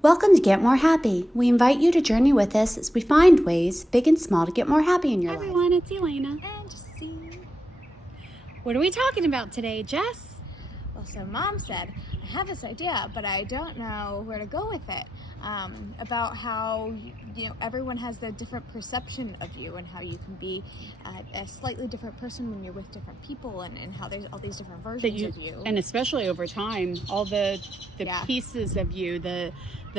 Welcome to Get More Happy. We invite you to journey with us as we find ways, big and small, to get more happy in your life. Everyone, it's Elena. And Justine. What are we talking about today, Jess? Well, so Mom said, I have this idea, but I don't know where to go with it. About how, everyone has their different perception of you and how you can be a slightly different person when you're with different people and how there's all these different versions of you. And especially over time, all the pieces of you, the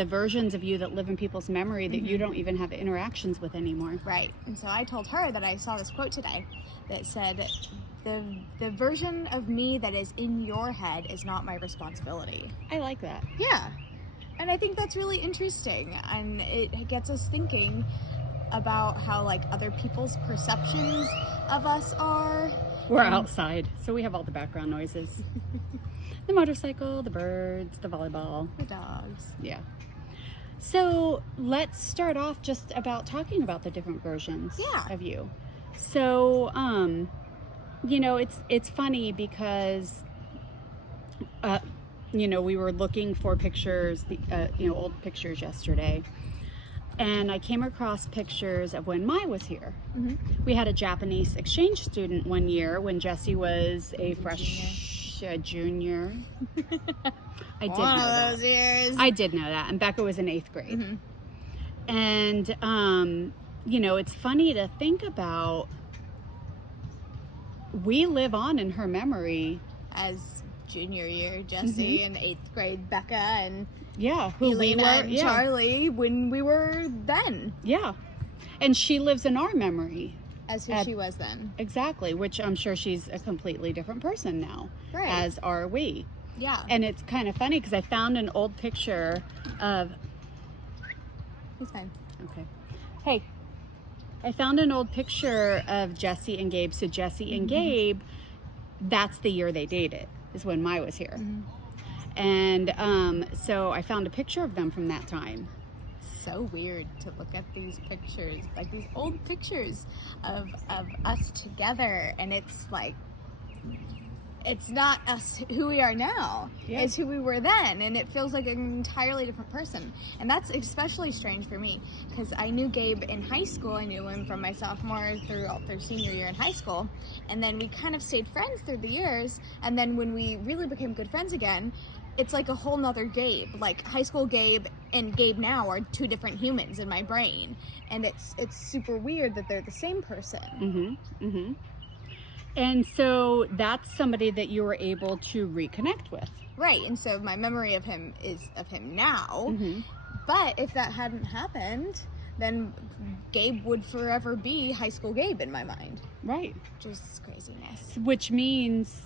versions of you that live in people's memory that you don't even have interactions with anymore. Right. And so I told her that I saw this quote today that said, the version of me that is in your head is not my responsibility. I like that. Yeah. And I think that's really interesting, and it gets us thinking about how, other people's perceptions of us are. We're outside, so we have all the background noises. The motorcycle, the birds, the volleyball. The dogs. Yeah. So let's start off just about talking about the different versions of you. So, it's funny because, we were looking for pictures, old pictures yesterday, and I came across pictures of when Mai was here. Mm-hmm. We had a Japanese exchange student one year when Jessie was a fresh junior. I did know that. Those years. I did know that, and Becca was in 8th grade. Mm-hmm. And, it's funny to think about. We live on in her memory as junior year Jessie and 8th grade Becca and who Elena and Charlie when we were then. Yeah. And she lives in our memory. As who she was then. Exactly, which I'm sure she's a completely different person now. Right. As are we. Yeah. And it's kind of funny because I found an old picture of... He's fine. Okay. Hey. I found an old picture of Jessie and Gabe. So Jessie and Gabe, that's the year they dated, is when Mai was here. Mm-hmm. And so I found a picture of them from that time. So weird to look at these pictures, these old pictures of us together, and it's not us who we are now. Yeah. It's who we were then, and it feels like an entirely different person. And that's especially strange for me because I knew Gabe in high school. I knew him from my sophomore through senior year in high school, and then we kind of stayed friends through the years. And then when we really became good friends again, it's like a whole nother Gabe. Like high school Gabe and Gabe now are two different humans in my brain, and it's super weird that they're the same person. Mm-hmm. Mm-hmm. And so that's somebody that you were able to reconnect with. Right. And so my memory of him is of him now. Mm-hmm. But if that hadn't happened, then Gabe would forever be high school Gabe in my mind. Right. Just craziness. Which means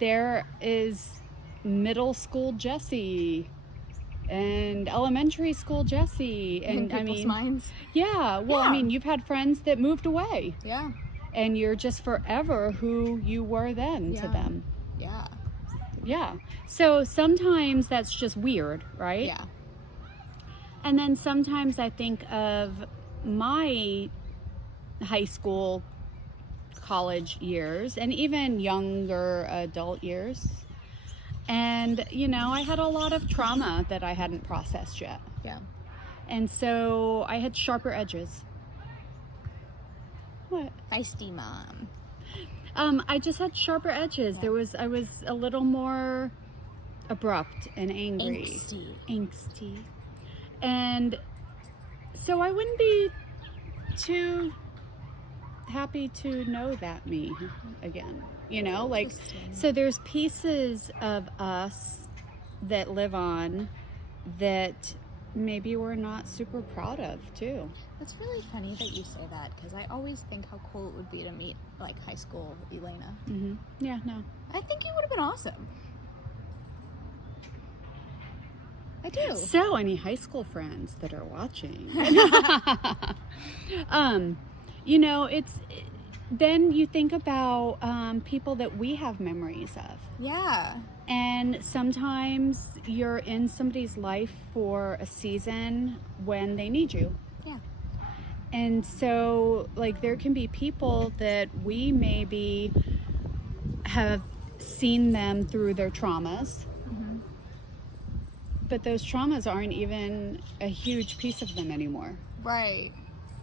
there is middle school Jessie and elementary school Jessie. And in people's minds. Yeah. Well, yeah. You've had friends that moved away. Yeah. And you're just forever who you were then to them. Yeah. Yeah. So sometimes that's just weird, right? Yeah. And then sometimes I think of my high school, college years, and even younger adult years. And, I had a lot of trauma that I hadn't processed yet. Yeah. And so I had sharper edges. What? Feisty mom. I just had sharper edges. Yeah. I was a little more abrupt and angry. Angsty. And so I wouldn't be too happy to know that me again. So there's pieces of us that live on that maybe we're not super proud of too. It's really funny that you say that because I always think how cool it would be to meet high school Elena. Mm-hmm. Yeah, no. I think you would have been awesome. I do. So, any high school friends that are watching, then you think about people that we have memories of. Yeah. And sometimes you're in somebody's life for a season when they need you. Yeah. And so, there can be people that we maybe have seen them through their traumas. but those traumas aren't even a huge piece of them anymore. Right.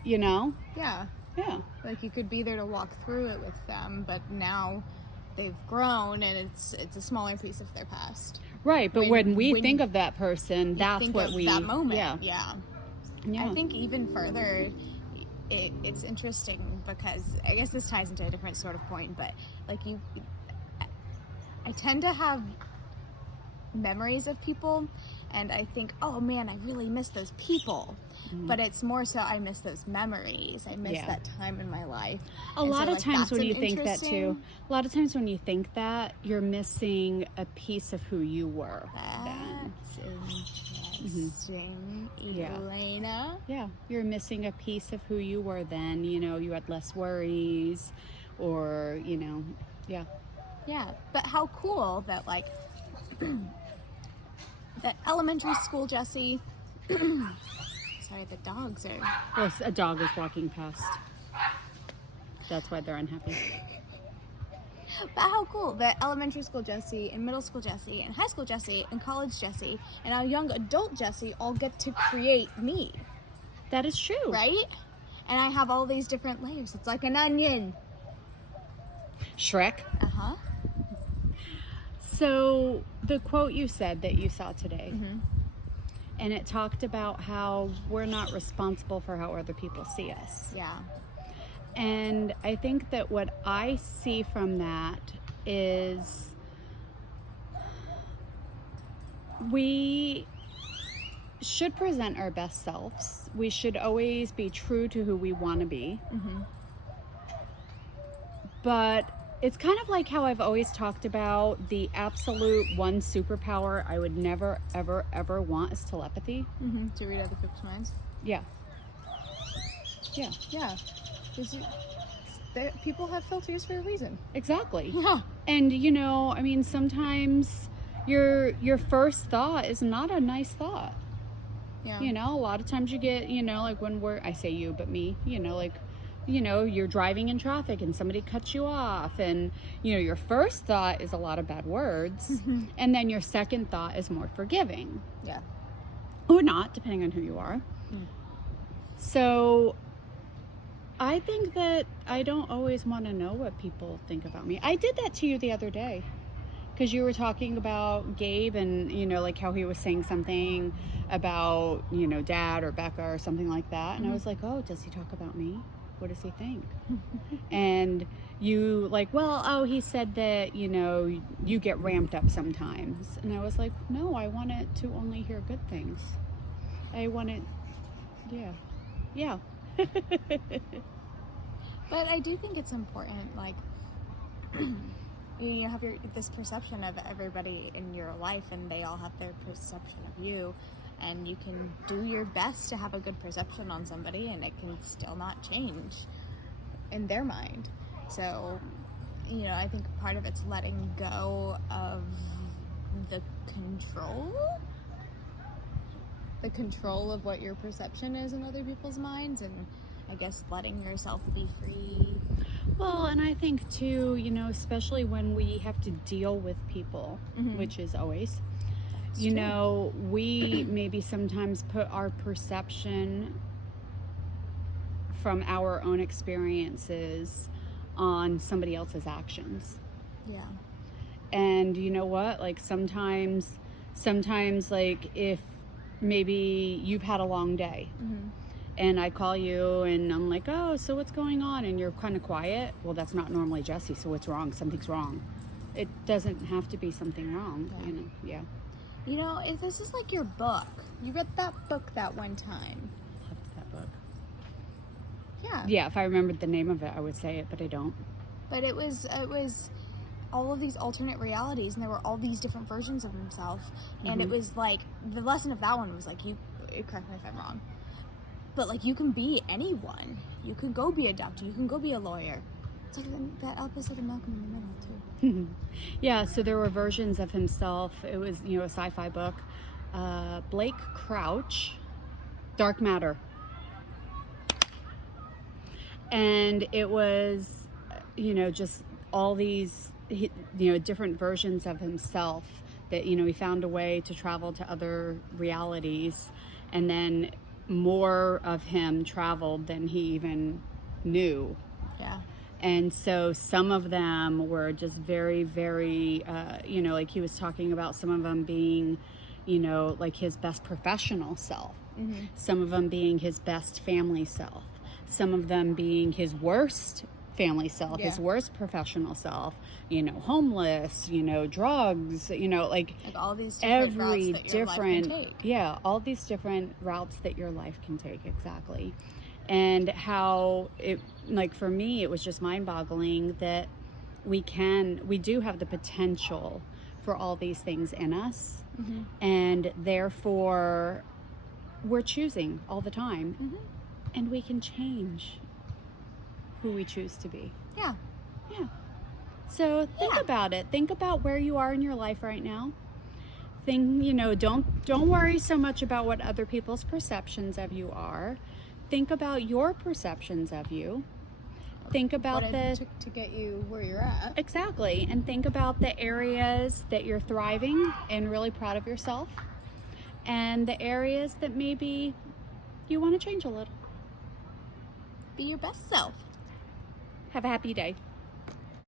You know? Yeah. Yeah. Like you could be there to walk through it with them, but now they've grown and it's a smaller piece of their past. Right, but when we think of that person, that's think what of we... that moment. Yeah. I think even further, it's interesting because I guess this ties into a different sort of point, but like I tend to have memories of people and I think, oh man, I really miss those people. But it's more so I miss those memories. I miss that time in my life. A lot of times when you think that too, a lot of times when you think that, you're missing a piece of who you were then. That's interesting, Elena. Yeah, you're missing a piece of who you were then. You know, you had less worries or, you know, yeah. Yeah, but how cool that like that elementary school Jessie sorry, the dogs are... Well, a dog is walking past. That's why they're unhappy. But how cool that elementary school Jessie and middle school Jessie and high school Jessie and college Jessie and now young adult Jessie all get to create me. That is true. Right? And I have all these different layers. It's like an onion. Shrek. Uh-huh. So the quote you said that you saw today, and it talked about how we're not responsible for how other people see us. Yeah. And I think that what I see from that is we should present our best selves. We should always be true to who we want to be. But it's kind of like how I've always talked about the absolute one superpower I would never, ever, ever want is telepathy. To read other people's minds. Yeah. Yeah. Yeah. People have filters for a reason. Exactly. Yeah. And, you know, I mean, sometimes your first thought is not a nice thought. Yeah. You know, a lot of times you get, you know, like when I say you, but me, you know, like, you know, you're driving in traffic and somebody cuts you off and, you know, your first thought is a lot of bad words and then your second thought is more forgiving. Yeah. Or not, depending on who you are. So I think that I don't always want to know what people think about me. I did that to you the other day because you were talking about Gabe and, you know, like how he was saying something about, you know, Dad or Becca or something like that. And I was like, oh, does he talk about me? What does he think? And you like, well, oh, he said that, you know, you get ramped up sometimes. And I was like, no, I want it to only hear good things. I want it, yeah. But I do think it's important, like, you have this perception of everybody in your life and they all have their perception of you. And you can do your best to have a good perception on somebody and it can still not change in their mind. So, you know, I think part of it's letting go of the control of what your perception is in other people's minds, and I guess letting yourself be free. Well, and I think too, you know, especially when we have to deal with people, which is always... You know, we maybe sometimes put our perception from our own experiences on somebody else's actions. Yeah. And you know what? Like sometimes like if maybe you've had a long day and I call you and I'm like, oh, so what's going on? And you're kind of quiet. Well, that's not normally Jessie. So what's wrong? Something's wrong. It doesn't have to be something wrong, you know? Yeah. You know, if this is like your book. You read that book that one time. Loved that book. Yeah. Yeah, if I remembered the name of it, I would say it, but I don't. But it was all of these alternate realities, and there were all these different versions of himself. And it was like, the lesson of that one was like, correct me if I'm wrong, but like you can be anyone. You can go be a doctor. You can go be a lawyer. It's like that opposite of Malcolm in the Middle, too. Yeah, so there were versions of himself. It was, you know, a sci-fi book. Blake Crouch, Dark Matter. And it was, you know, just all these, you know, different versions of himself that, you know, he found a way to travel to other realities, and then more of him traveled than he even knew. Yeah. And so some of them were just very, very, you know, like he was talking about some of them being, you know, like his best professional self. Mm-hmm. Some of them being his best family self. Some of them being his worst family self, his worst professional self, you know, homeless, you know, drugs, you know, like all these different every routes that your different, life can take. yeah, all these different routes that your life can take, exactly. And how it, like for me, it was just mind-boggling that we do have the potential for all these things in us, Mm-hmm. and therefore we're choosing all the time, Mm-hmm. and we can change who we choose to be. Yeah. Yeah. So think about it. Think about where you are in your life right now. Think, you know, don't worry so much about what other people's perceptions of you are. Think about your perceptions of you. Think about what it took to get you where you're at. Exactly. And think about the areas that you're thriving and really proud of yourself, and the areas that maybe you want to change a little. Be your best self. Have a happy day.